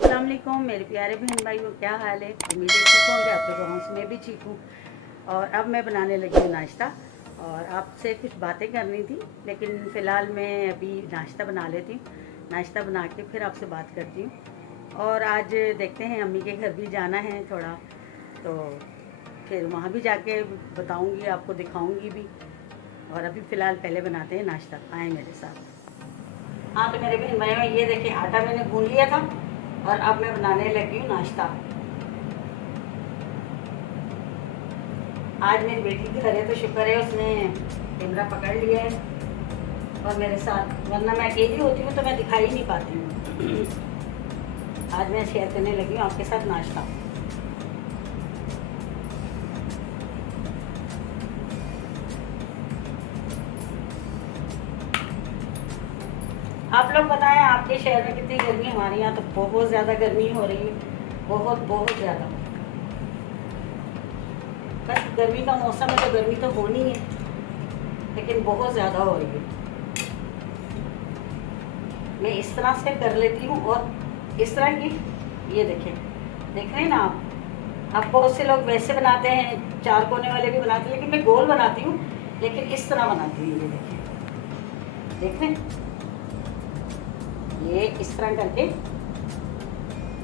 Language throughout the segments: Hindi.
अस्सलाम वालेकुम मेरे प्यारे बहन भाइयों, क्या हाल है। उम्मीद है ठीक होंगे, आपके गाँव से मैं भी ठीक हूँ। और अब मैं बनाने लगी हूँ नाश्ता और आपसे कुछ बातें करनी थी, लेकिन फ़िलहाल मैं अभी नाश्ता बना लेती हूँ। नाश्ता बना के फिर आपसे बात करती हूँ। और आज देखते हैं, अम्मी के घर भी जाना है थोड़ा, तो फिर वहाँ भी जाके बताऊँगी, आपको दिखाऊँगी भी। और अभी फ़िलहाल पहले बनाते हैं नाश्ता, आए मेरे साथ। हाँ तो मेरे बहन भाइयों, ये देखिए आटा मैंने गूँध लिया था और अब मैं बनाने लगी हूँ नाश्ता। आज मेरी बेटी के घर है तो शुक्र है उसने कैमरा पकड़ लिया है और मेरे साथ, वरना मैं अकेली होती हूँ तो मैं दिखाई नहीं पाती हूँ। आज मैं शेयर करने लगी हूँ आपके साथ नाश्ता। आप लोग बताएं आपके शहर में कितनी गर्मी। हमारे यहाँ तो बहुत ज़्यादा गर्मी हो रही है, बहुत बहुत ज़्यादा। बस गर्मी का मौसम है तो गर्मी तो होनी है, लेकिन बहुत ज़्यादा हो रही है। मैं इस तरह से कर लेती हूँ और इस तरह की, ये देखें, देख रहे हैं ना आप बहुत से लोग वैसे बनाते हैं, 4 कोने वाले भी बनाते हैं, लेकिन मैं गोल बनाती हूँ, लेकिन इस तरह बनाती हूँ। ये देखें, देख रहे हैं, ये इस तरह करके,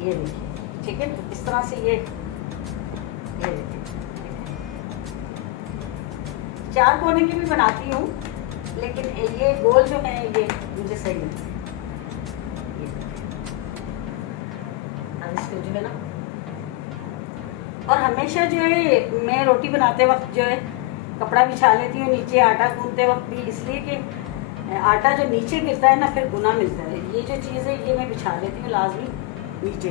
ये देखिए, ठीक है। इस तरह से ये देखिए, 4 कोने की भी बनाती हूँ, लेकिन ये गोल जो है ये मुझे सही लगता है। अब इसको जो है ना, और हमेशा जो है मैं रोटी बनाते वक्त जो है कपड़ा बिछा लेती हूँ नीचे, आटा गूंथते वक्त भी, इसलिए कि आटा जो नीचे गिरता है ना फिर गुना मिलता है। ये जो चीज़ है ये मैं बिछा लेती हूँ लाजमी नीचे,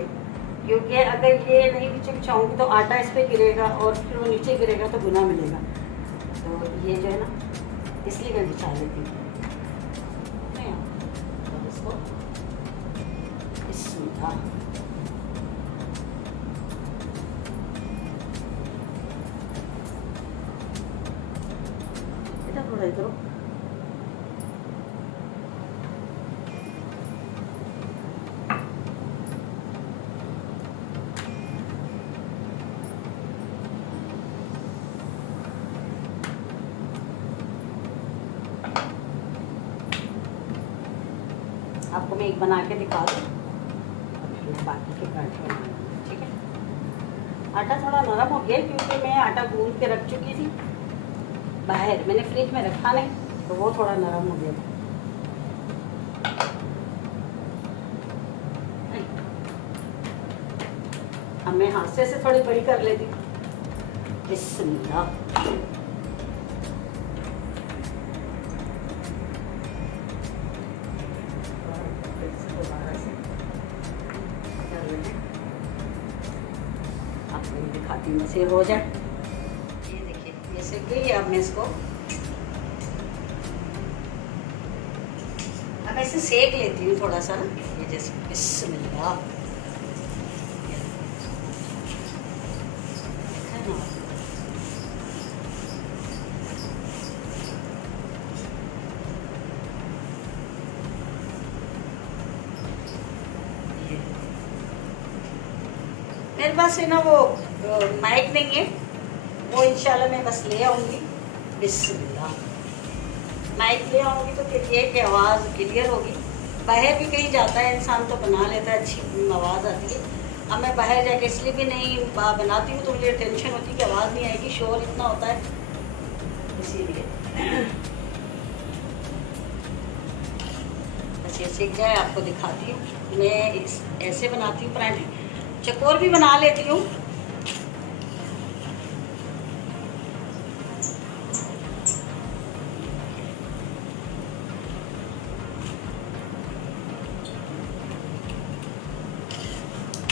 क्योंकि अगर ये नहीं नीचे बिछाऊँगी तो आटा इस पर गिरेगा और फिर वो नीचे गिरेगा तो गुना मिलेगा। तो ये जो है ना, इसलिए मैं बिछा लेती हूँ। तो इसको इसमें थोड़ा इधर आपको मैं एक बना के दिखा दूँ, बाकी के पराठे बनाना, ठीक है। आटा थोड़ा नरम हो गया क्योंकि मैं आटा गूंद के रख चुकी थी बाहर, मैंने फ्रिज में रखा नहीं, तो वो थोड़ा नरम हो गया था। अब मैं हाथ से थोड़ी बड़ी कर लेती हूँ। बिस्मिल्लाह। आपको दिखाती हूँ से हो जाए। ये देखिए, ये सीख गई। अब मैं इसको अब ऐसे सेक लेती हूँ थोड़ा सा ना, ये जैसे। बिस्मिल्लाह। मेरे पास है ना वो माइक नहीं है, वो इंशाल्लाह मैं बस ले आऊँगी। बिस्मिल्लाह। माइक ले आऊँगी तो फिर ये कि आवाज़ क्लियर होगी। बाहर भी कहीं जाता है इंसान तो बना लेता है, अच्छी आवाज़ आती है। अब मैं बाहर जाके इसलिए भी नहीं बनाती हूँ तो मुझे टेंशन होती है कि आवाज़ नहीं आएगी, शोर इतना होता है, इसीलिए। बस ये सीख जाए, आपको दिखाती हूँ। मैं ऐसे बनाती हूँ पराठे, चकोर भी बना लेती हूँ।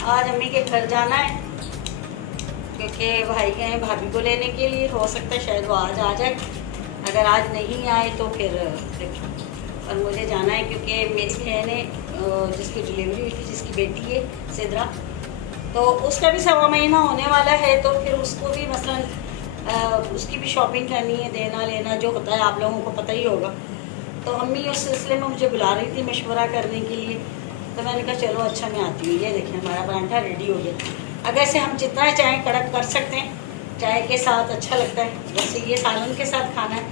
आज अम्मी के घर जाना है क्योंकि भाई गए हैं भाभी को लेने के लिए, हो सकता है शायद वो आज आ जाए। अगर आज नहीं आए तो फिर देखो, और मुझे जाना है क्योंकि मेरी बहन है जिसकी डिलीवरी हुई थी, जिसकी बेटी है सिद्रा, तो उसका भी 1.25 महीना होने वाला है। तो फिर उसको भी मसलन उसकी भी शॉपिंग करनी है, देना लेना जो होता है आप लोगों को पता ही होगा। तो अम्मी उस सिलसिले में मुझे बुला रही थी मशवरा करने के लिए। तो मैंने कहा चलो अच्छा मैं आती हूँ। ये देखिए हमारा परांठा रेडी हो गया। अगर से हम जितना चाहें कड़क कर सकते हैं, चाय के साथ अच्छा लगता है, वैसे ये सालन के साथ खाना है।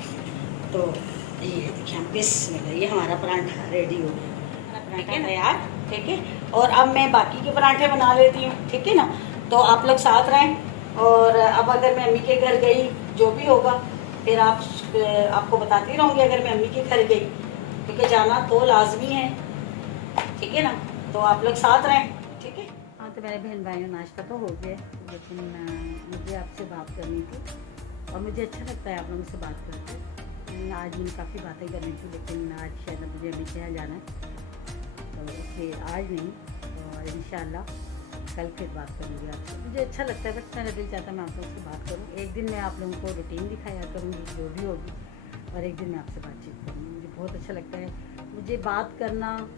तो ये देखिए हम बिस्मिल्लाह, ये हमारा परांठा रेडी हो गया, हमारा परांठा तैयार। ठीक है, और अब मैं बाकी के परांठे बना लेती हूँ। ठीक है ना, तो आप लोग साथ रहें। और अब अगर मैं अम्मी के घर गई, जो भी होगा फिर आपको बताती रहूँगी अगर मैं अम्मी के घर गई, क्योंकि जाना तो लाजमी है। ठीक है ना, तो आप लोग साथ रहें। ठीक है। हाँ, तो मेरे बहन भाइयों नाश्ता तो हो गया, लेकिन मुझे आपसे बात करनी थी और मुझे अच्छा लगता है आप लोगों से बात करके। आज मैंने काफ़ी बातें करनी थी, लेकिन आज शायद मुझे अभी के यहाँ जाना है, तो इसलिए आज नहीं, और इंशाल्लाह कल फिर बात करूँगी आपसे। मुझे अच्छा लगता है, बस मेरा दिल चाहता है मैं आप लोगों से बात करूँ। एक दिन मैं आप लोगों को रूटीन दिखाया करूँगी जो भी होगी, और एक दिन मैं आपसे बातचीत करूँगी। मुझे बहुत अच्छा लगता है, मुझे बात करना,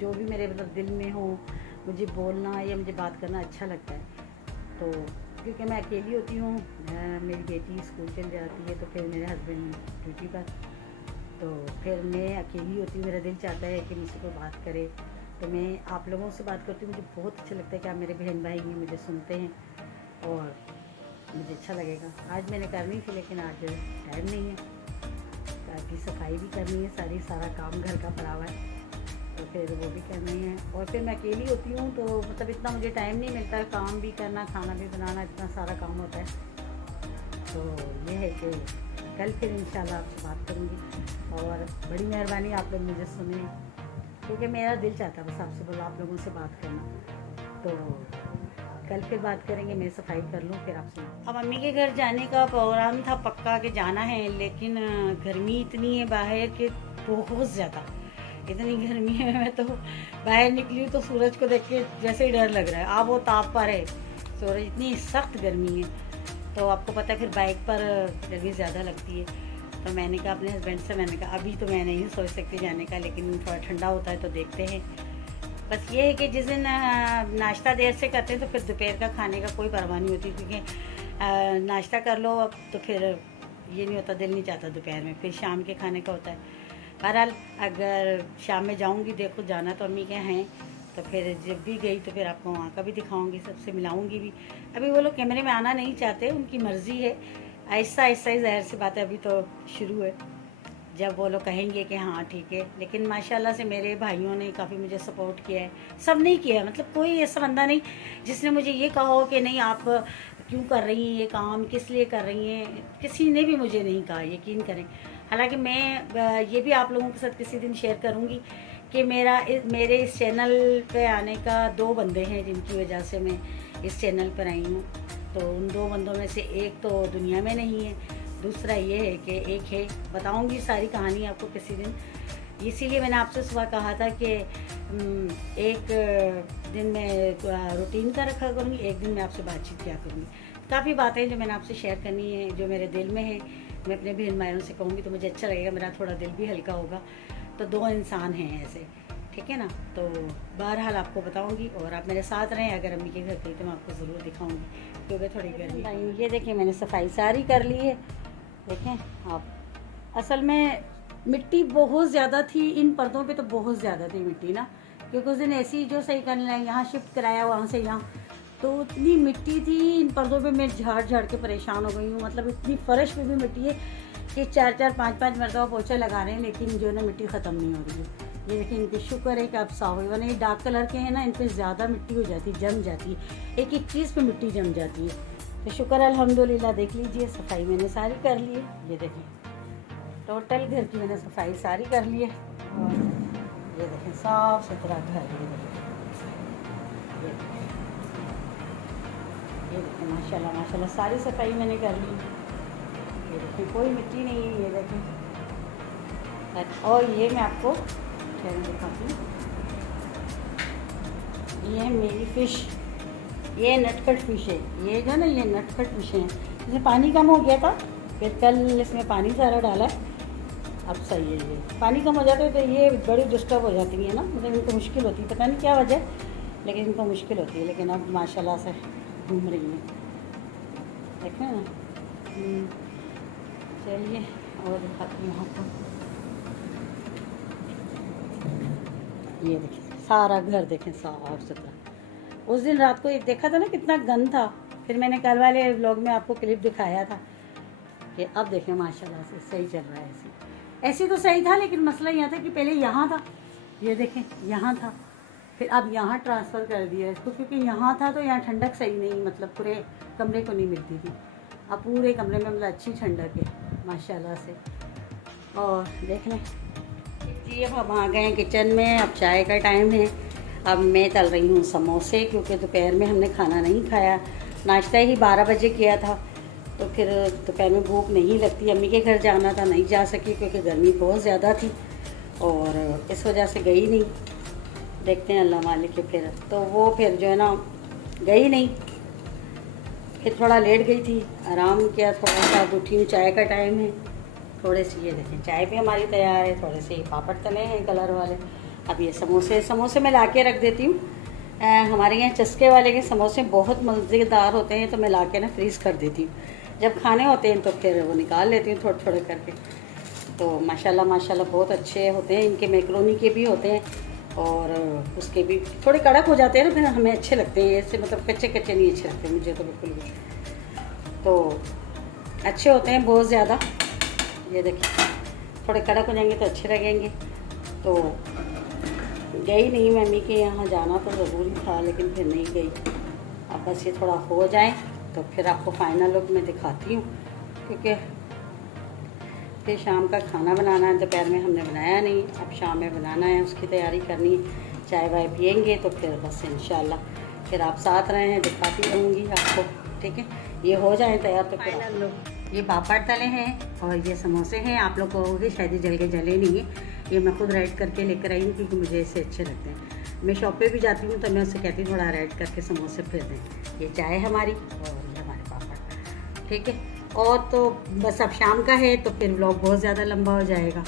जो भी मेरे मतलब दिल में हो, मुझे बोलना या मुझे बात करना अच्छा लगता है। तो क्योंकि मैं अकेली होती हूँ, मेरी बेटी स्कूल चल जाती है, तो फिर मेरे हस्बैंड ड्यूटी पर, तो फिर मैं अकेली होती हूँ। मेरा दिल चाहता है कि मुझसे कोई बात करे, तो मैं आप लोगों से बात करती हूँ। मुझे बहुत अच्छा लगता है कि आप मेरे बहन भाई हैं, मुझे सुनते हैं, और मुझे अच्छा लगेगा। आज मैंने करनी थी, लेकिन आज टाइम नहीं है, ताकि सफाई भी करनी है, सारा काम घर का पड़ा हुआ है, तो फिर वो भी करनी है। और फिर मैं अकेली होती हूँ, तो मतलब इतना मुझे टाइम नहीं मिलता है, काम भी करना, खाना भी बनाना, इतना सारा काम होता है। तो ये है कि कल फिर इंशाल्लाह आपसे बात करूँगी, और बड़ी मेहरबानी आप लोग मुझे सुने, क्योंकि मेरा दिल चाहता है बस आपसे बोला, आप लोगों से बात करना। तो कल फिर बात करेंगे, मैं सफाई कर लूँ फिर आपसे। अब मम्मी के घर जाने का प्रोग्राम था पक्का के जाना है, लेकिन गर्मी इतनी है बाहर के, बहुत ज़्यादा इतनी गर्मी है। मैं तो बाहर निकली हूँ तो सूरज को देख के जैसे ही डर लग रहा है। आप वो ताप पर है सूरज, इतनी सख्त गर्मी है। तो आपको पता है फिर बाइक पर गर्मी ज़्यादा लगती है। तो मैंने कहा अपने हस्बैंड से, मैंने कहा अभी तो मैं नहीं सोच सकती जाने का, लेकिन थोड़ा ठंडा होता है तो देखते हैं। बस ये है कि जिस दिन नाश्ता देर से करते हैं तो फिर दोपहर का खाने का कोई परवाह नहीं होती, क्योंकि नाश्ता कर लो अब तो फिर ये नहीं होता, दिल नहीं चाहता दोपहर में, फिर शाम के खाने का होता है। बहरहाल अगर शाम में जाऊंगी, देखो जाना तो अम्मी के हैं, तो फिर जब भी गई तो फिर आपको वहाँ का भी दिखाऊंगी, सबसे मिलाऊंगी भी। अभी वो लोग कैमरे में आना नहीं चाहते, उनकी मर्ज़ी है, आहिस्ता आहिस्ता ही, ज़ाहिर सी बात है अभी तो शुरू है, जब वो लोग कहेंगे कि हाँ ठीक है। लेकिन माशाल्लाह से मेरे भाइयों ने काफ़ी मुझे सपोर्ट किया है, सब नहीं किया, मतलब कोई ऐसा बंदा नहीं जिसने मुझे ये कहा हो कि नहीं आप क्यों कर रही हैं ये काम, किस लिए कर रही हैं, किसी ने भी मुझे नहीं कहा, यकीन करें। हालांकि मैं ये भी आप लोगों के साथ किसी दिन शेयर करूँगी कि मेरे इस चैनल पे आने का 2 बंदे हैं जिनकी वजह से मैं इस चैनल पर आई हूँ। तो उन 2 बंदों में से एक तो दुनिया में नहीं है, दूसरा ये है कि एक है, बताऊंगी सारी कहानी आपको किसी दिन। इसीलिए मैंने आपसे सुबह कहा था कि एक दिन मैं रूटीन का रखा करूँगी, एक दिन मैं आपसे बातचीत किया करूँगी। काफ़ी बातें जो मैंने आपसे शेयर करनी है, जो मेरे दिल में है, मैं अपने बहन भाइयों से कहूँगी तो मुझे अच्छा लगेगा, मेरा थोड़ा दिल भी हल्का होगा। तो 2 इंसान हैं ऐसे, ठीक है ना। तो बहरहाल आपको बताऊंगी, और आप मेरे साथ रहें। अगर अम्मी के घर गई तो मैं आपको ज़रूर दिखाऊंगी, क्योंकि थोड़ी गर्मी। ये देखें मैंने सफाई सारी कर ली है, देखें आप। असल में मिट्टी बहुत ज़्यादा थी इन पर्दों पे, तो बहुत ज़्यादा थी मिट्टी ना, क्योंकि उस दिन ऐसी जो सही करने लगे, यहाँ शिफ्ट कराया वहाँ से यहाँ, तो इतनी मिट्टी थी इन पर्दों पे, मैं झाड़ झाड़ के परेशान हो गई हूँ। मतलब इतनी फर्श पे भी मिट्टी है कि 4-4 5-5 मरतबा पोछा लगा रहे हैं, लेकिन जो है ना मिट्टी ख़त्म नहीं हो रही है। ये देखिए इनके शुक्र है कि अब साफ हुई, वरना ये डार्क कलर के हैं ना, इन पर ज़्यादा मिट्टी हो जाती है, जम जाती है, एक चीज़ पे मिट्टी जम जाती है। तो शुक्र अल्हम्दुलिल्लाह। देख लीजिए सफाई मैंने सारी कर ली है, ये देखें टोटल घर की मैंने सफाई सारी कर ली है, और ये देखें साफ़ सुथरा घर, ये देखें माशाल्लाह माशाल्लाह सारी सफाई मैंने कर ली। ये देखें कोई मिट्टी नहीं है, ये देखें। और ये मैं आपको दिखाती हूँ, ये है मेरी फ़िश, ये नटखट फ़िश है, ये जो ना ये नटखट फ़िश है। इसमें पानी कम हो गया था, फिर कल इसमें पानी सारा डाला है, अब सही है। ये पानी कम हो जाता है तो ये बड़ी डिस्टर्ब हो जाती है ना, मतलब इनको मुश्किल होती है, पता नहीं क्या वजह, लेकिन इनको मुश्किल होती है। लेकिन अब माशाल्लाह से घूम रही है, देखें ना। चलिए और दिखाती हूँ आपको, ये देखिए सारा घर देखें साफ सुथरा। उस दिन रात को एक देखा था ना कितना गंद था, फिर मैंने कल वाले व्लॉग में आपको क्लिप दिखाया था कि अब देखें माशाल्लाह से सही चल रहा है। ऐसे तो सही था, लेकिन मसला यह था कि पहले यहाँ था, ये देखें यहाँ था, फिर अब यहाँ ट्रांसफ़र कर दिया इसको, क्योंकि यहाँ था तो यहाँ ठंडक सही नहीं, मतलब पूरे कमरे को नहीं मिलती थी। अब पूरे कमरे में मतलब अच्छी ठंडक है माशाल्लाह से। और देख लें जी, अब हम आ गए हैं किचन में। अब चाय का टाइम है। अब मैं तल रही हूँ समोसे, क्योंकि दोपहर में हमने खाना नहीं खाया, नाश्ता ही 12 बजे किया था, तो फिर दोपहर में भूख नहीं लगती। अम्मी के घर जाना था, नहीं जा सकी क्योंकि गर्मी बहुत ज़्यादा थी और इस वजह से गई नहीं। देखते हैं अल्लाह मालिक के, फिर तो वो फिर जो है ना गई नहीं, फिर थोड़ा लेट गई थी, आराम किया थोड़ा सा। अब उठी हूँ, चाय का टाइम है। थोड़े से ये देखें चाय भी हमारी तैयार है, थोड़े से पापड़ तले हैं कलर वाले। अब ये समोसे मैं ला के रख देती हूँ। हमारे यहाँ चस्के वाले के समोसे बहुत मज़ेदार होते हैं, तो मैं ला के ना फ्रीज़ कर देती हूँ। जब खाने होते हैं तो फिर वो निकाल लेती हूँ थोड़े थोड़े करके। तो माशाल्लाह माशाल्लाह बहुत अच्छे होते हैं। इनके मैक्रोनी के भी होते हैं और उसके भी थोड़े कड़क हो जाते हैं ना, फिर हमें अच्छे लगते हैं। ऐसे मतलब कच्चे कच्चे नहीं अच्छे लगते मुझे तो बिल्कुल भी, तो अच्छे होते हैं बहुत ज़्यादा। ये देखिए थोड़े कड़क हो जाएंगे तो अच्छे लगेंगे। तो गई नहीं, मम्मी के यहाँ जाना तो ज़रूरी था, लेकिन फिर नहीं गई। अब बस ये थोड़ा हो जाए तो फिर आपको फाइनल लुक मैं दिखाती हूँ, क्योंकि फिर शाम का खाना बनाना है। दोपहर में हमने बनाया नहीं, अब शाम में बनाना है, उसकी तैयारी करनी है। चाय वाय पियेंगे तो फिर बस इंशाल्लाह फिर आप साथ रहे हैं, दिखाती रहूँगी आपको। ठीक है, ये हो जाए तैयार तो फाइनल लुक। ये पापड़ तले हैं और ये समोसे हैं। आप लोग कहोगे शायद ये जल के जले नहीं है, ये मैं खुद रेड करके लेकर आई हूँ, क्योंकि मुझे ऐसे अच्छे लगते हैं। मैं शॉप पे भी जाती हूँ तो मैं उससे कहती हूँ थोड़ा रेड करके समोसे फिर दें। ये चाय हमारी और ये हमारे पापड़। ठीक है, और तो बस अब शाम का है तो फिर व्लॉग बहुत ज़्यादा लंबा हो जाएगा।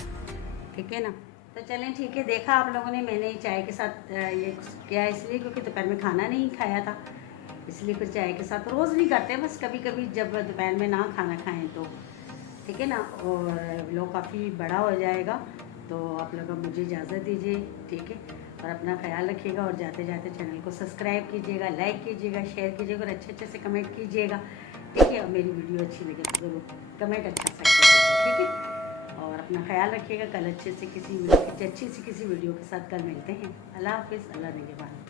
ठीक है ना, तो चलें ठीक है। देखा आप लोगों ने, मैंने चाय के साथ ये किया इसलिए क्योंकि दोपहर में खाना नहीं खाया था, इसलिए फिर चाय के साथ। रोज़ नहीं करते, बस कभी कभी जब दोपहर में ना खाना खाएं तो। ठीक है ना, और व्लॉग काफ़ी बड़ा हो जाएगा, तो आप लोग मुझे इजाज़त दीजिए। ठीक है, और अपना ख्याल रखिएगा और जाते जाते चैनल को सब्सक्राइब कीजिएगा, लाइक कीजिएगा, शेयर कीजिएगा और अच्छे अच्छे से कमेंट कीजिएगा। ठीक है, और मेरी वीडियो अच्छी लगे तो ज़रूर कमेंट अच्छा सा कीजिएगा। ठीक है, और अपना ख्याल रखिएगा। कल अच्छी सी किसी वीडियो के साथ कल मिलते हैं। अल्लाह हाफिज़, अल्लाह निगहबान।